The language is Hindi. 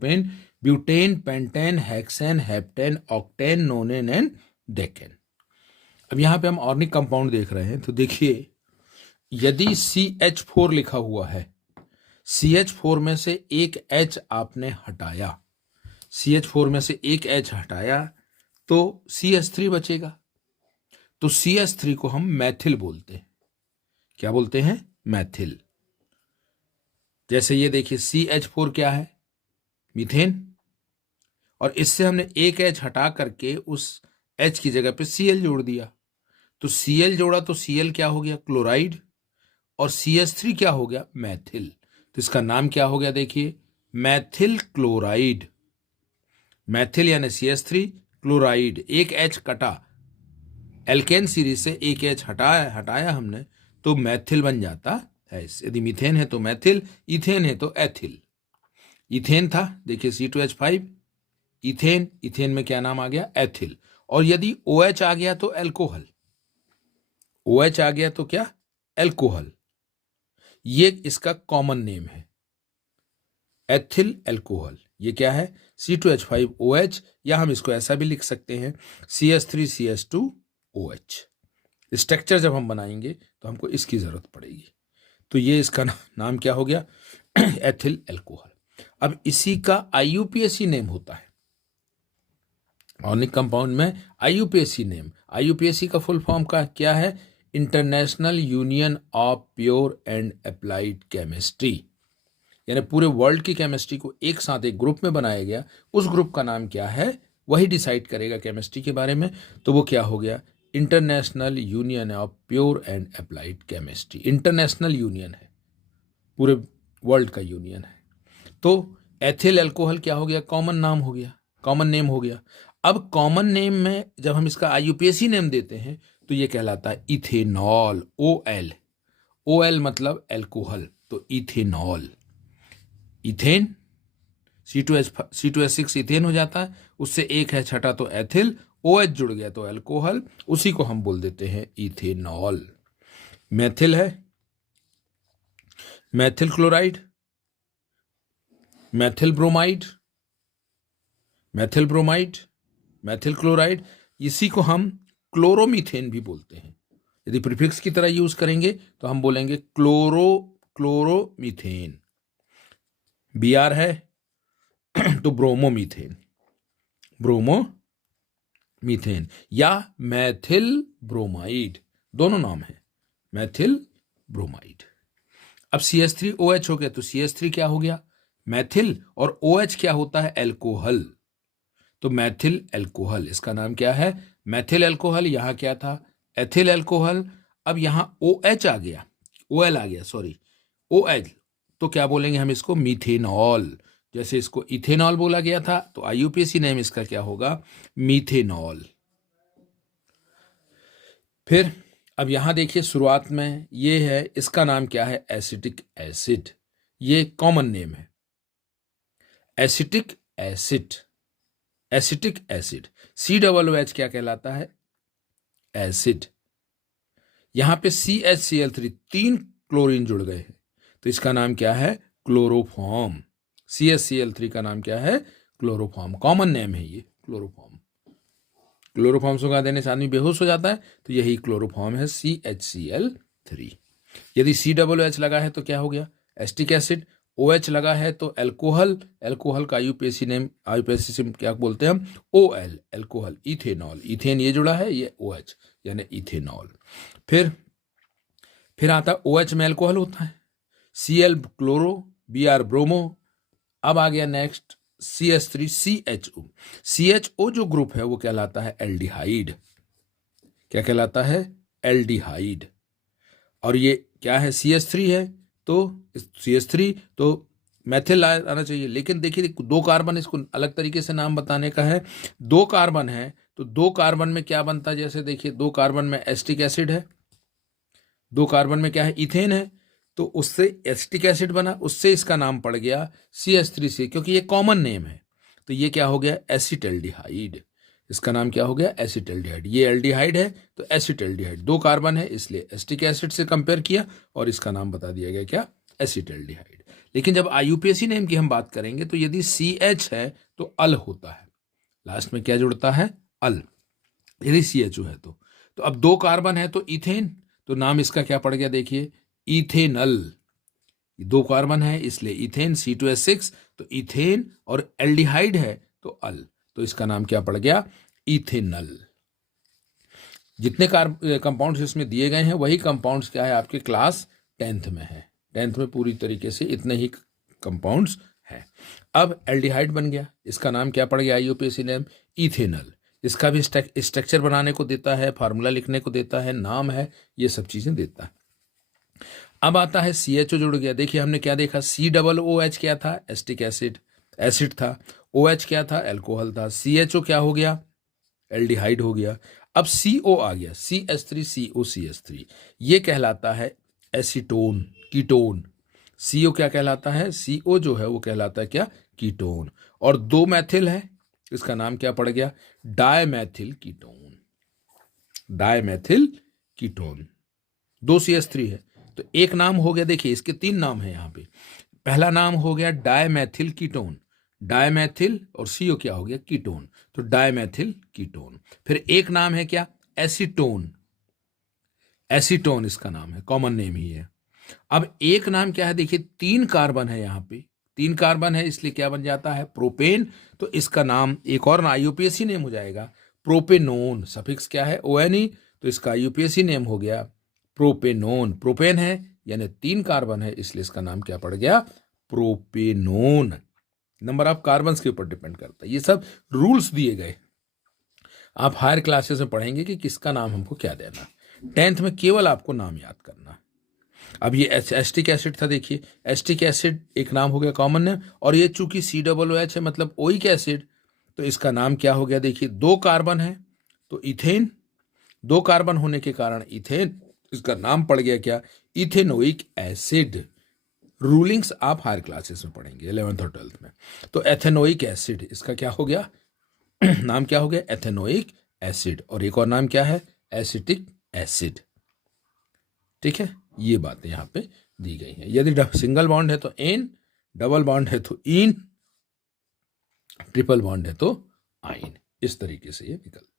Propane, butane, pentane, hexane, heptane, octane, नोनेन and decane. अब यहाँ पे हम ऑर्गेनिक कंपाउंड देख रहे हैं, तो देखिए यदि CH4 लिखा हुआ है, CH4 में से एक H आपने हटाया, CH4 में से एक H हटाया तो CH3 बचेगा। तो CH3 को हम मैथिल बोलते हैं। क्या बोलते हैं? मैथिल। जैसे ये देखिए CH4 क्या है? मीथेन। और इससे हमने एक H हटा करके उस H की जगह पे Cl जोड़ दिया, तो Cl जोड़ा तो Cl क्या हो गया? क्लोराइड। और CH3 क्या हो गया? मैथिल। तो इसका नाम क्या हो गया? देखिए मैथिल क्लोराइड। मैथिल यानी CH3, क्लोराइड, एक H कटा, एल्केन सीरीज से एक H हटाया हमने, तो मैथिल बन जाता है। यदि मीथेन है तो मैथिल, इथेन है तो एथिल। इथेन था, देखिए C2H5, इथेन, इथेन में क्या नाम आ गया? एथिल। और यदि OH आ गया तो एल्कोहल, OH आ गया तो क्या? एल्कोहल। ये इसका कॉमन नेम है, एथिल एल्कोहल। ये क्या है? C2H5OH, या हम इसको ऐसा भी लिख सकते हैं CH3CH2OH। स्ट्रक्चर जब हम बनाएंगे तो हमको इसकी जरूरत पड़ेगी। तो ये इसका नाम क्या हो गया? Ethyl alcohol. अब इसी का IUPAC नेम होता है। ऑर्गेनिक कंपाउंड में IUPAC नेम, IUPAC का फुल फॉर्म का क्या है? International union of pure and applied chemistry. यानी पूरे वर्ल्ड की केमिस्ट्री को एक साथ एक ग्रुप में बनाया गया। उस ग्रुप का नाम क्या है वही डिसाइड करेगा केमिस्ट्री के बारे में। तो वो क्या हो गया? International union of pure and applied chemistry. International union है, पूरे वर्ल्ड का यूनियन है। तो एथिल अल्कोहल क्या हो गया? कॉमन नाम हो गया, कॉमन नेम हो गया। अब कॉमन नेम में जब हम इसका IUPAC नेम देते हैं तो ये कहलाता है इथेनॉल। OL, OL मतलब एल्कोहल, तो इथेनॉल। इथेन, C2H6 इथेन हो जाता है, उससे एक है छटा तो एथिल, OH जुड़ गया तो एल्कोहल, उसी को हम बोल देते हैं इथेनॉल। मैथिल है, Maithil chloride, Maithil bromide, Maithil bromide, Maithil chloride, इसी को हम क्लोरोमीथेन भी बोलते हैं। यदि प्रीफिक्स की तरह यूज करेंगे तो हम बोलेंगे क्लोरोमीथेन। Br है तो ब्रोमोमीथेन, ब्रोमोमीथेन या मैथिल ब्रोमाइड, दोनों नाम है, मैथिल ब्रोमाइड। अब CH3OH हो गया तो CH3 क्या हो गया? मैथिल, और OH क्या होता है? एल्कोहल, तो मैथिल एल्कोहल। इसका नाम क्या है? मैथिल एल्कोहल। यहां क्या था? Ethyl alcohol. अब यहां OH आ गया, OL आ गया, सॉरी, OL, तो क्या बोलेंगे हम इसको? मीथेनॉल। जैसे इसको इथेनॉल बोला गया था तो IUPAC नेम इसका क्या होगा? मीथेनॉल। फिर अब यहां देखिए शुरुआत में ये है, इसका नाम क्या है? Acetic acid. ये कॉमन नेम है, acetic acid, acetic acid. COOH क्या कहलाता है? एसिड। यहां पे CHCl3, 3 क्लोरीन जुड़ गए हैं, तो इसका नाम क्या है? क्लोरोफॉर्म। CHCl3 का नाम क्या है? क्लोरोफॉर्म। कॉमन नेम है ये, क्लोरोफॉर्म। क्लोरोफॉर्म सुखा देने से आदमी बेहोश हो जाता है, तो यही क्लोरोफॉर्म है, CHCl3। यदि COOH लगा है तो क्या हो गया? Acetic acid. OH लगा है तो एल्कोहल, एल्कोहल का IUPAC नेम, IUPAC से क्या बोलते हैं हम? OL, alcohol. इथेनॉल, इथेन ये जुड़ा है, ये OH यानी इथेनॉल। फिर आता OH में एल्कोहल होता है, Cl क्लोरो, Br ब्रोमो। अब आ गया नेक्स्ट CH3CHO। CHO जो ग्रुप है वो कहलाता है एल्डिहाइड। क्या कहलाता है? एल्डिहाइड। और ये क्या है? CH3 है, तो CH3 तो मैथिल आना चाहिए। लेकिन देखिए 2 कार्बन, इसको अलग तरीके से नाम बताने का है। 2 कार्बन है तो 2 कार्बन में क्या बनता है? जैसे देखिए 2 कार्बन में एस्टिक एसिड है, 2 कार्बन में क्या है? इथेन है, तो उससे एस्टिक एसिड बना, उससे इसका नाम पड़ गया CH3C, क्योंकि ये कॉमन नेम है। तो ये क्या हो गया? एसिटल्डिहाइड। इसका नाम क्या हो गया? एसिटल्डिहाइड। ये एल्डिहाइड है तो एसिटल्डिहाइड। 2 कार्बन है इसलिए एस्टिक एसिड से कंपेयर किया और इसका नाम बता दिया गया क्या? एसिटल्डिहाइड। लेकिन जब IUPAC नेम की हम बात करेंगे तो यदि CH है तो अल होता है, लास्ट में क्या जुड़ता है, अल, यदि CHO है तो अब 2 कार्बन है तो इथेन, तो नाम इसका क्या पड़ गया, देखिए इथेनल, 2 कार्बन है इसलिए इथेन, C2H6 तो इथेन, और एल्डिहाइड है तो अल, तो इसका नाम क्या पड़ गया, इथेनल। जितने कंपाउंड्स इसमें दिए गए हैं वही कंपाउंड्स क्या है आपके क्लास 10th में है, 10th में पूरी तरीके से इतने ही कंपाउंड्स हैं। अब एल्डिहाइड बन गया, इसका नाम क्या पड़ गया IUPAC नेम, इथेनल। इसका भी स्ट्रक्चर बनाने को देता है, फार्मूला लिखने को देता है, नाम है, ये सब चीजें देता है। अब आता है CHO जुड़ गया, देखिए हमने क्या देखा, COOH क्या था, एस्टिक एसिड था, OH क्या था, एल्कोहल था, CHO क्या हो गया, एल्डिहाइड हो गया। अब CO आ गया, CH3COCH3, ये कहलाता है एसीटोन, कीटोन। CO क्या कहलाता है, CO जो है वो कहलाता है क्या, कीटोन। और 2 मैथिल है, इसका नाम क्या पड़ गया, dimethyl ketone, dimethyl ketone. 2 CH3 है तो एक नाम हो गया, देखिए इसके 3 नाम है यहाँ पे। पहला नाम हो गया डायमेथिल कीटोन, डायमेथिल, और CO क्या हो गया, कीटोन, तो डायमेथिल कीटोन। फिर एक नाम है क्या, एसीटोन, एसीटोन इसका नाम है, कॉमन नेम ही है। अब एक नाम क्या है, देखिए 3 कार्बन है यहाँ पे, 3 कार्बन है इसलिए क्या बन जाता है, प्रोपेन, तो इसका नाम एक और IUPAC नेम हो जाएगा, प्रोपेनोन, सफिक्स क्या है, ONE, तो इसका IUPAC नेम हो गया प्रोपेनोन। प्रोपेन है यानी 3 कार्बन है इसलिए इसका नाम क्या पड़ गया, प्रोपेनोन। नंबर ऑफ कार्बन्स के ऊपर डिपेंड करता है, ये सब रूल्स दिए गए, आप हायर क्लासेस में पढ़ेंगे कि किसका नाम हमको क्या देना, 10th में केवल आपको नाम याद करना। अब ये एस्टिक एसिड था, देखिए एस्टिक एसिड एक नाम हो गया कॉमन नेम, और ये चूंकि COOH है मतलब ओइक एसिड, तो इसका नाम क्या हो गया, देखिए 2 कार्बन है तो इथेन, 2 कार्बन होने के कारण इथेन, इसका नाम पड़ गया क्या, इथेनोइक एसिड। रूलिंग्स आप हायर क्लासेस में पढ़ेंगे 11th और 12th में। तो एथेनोइक एसिड इसका क्या हो गया नाम क्या हो गया, एथेनोइक एसिड, और एक और नाम क्या है, एसिटिक एसिड। ठीक है, ये बातें यहाँ पे दी गई हैं। यदि सिंगल बॉन्ड है तो एन, डबल बॉन्ड है तो इन, ट्रिपल बॉन्ड है तो आइन, इस तरीके से ये निकलता है।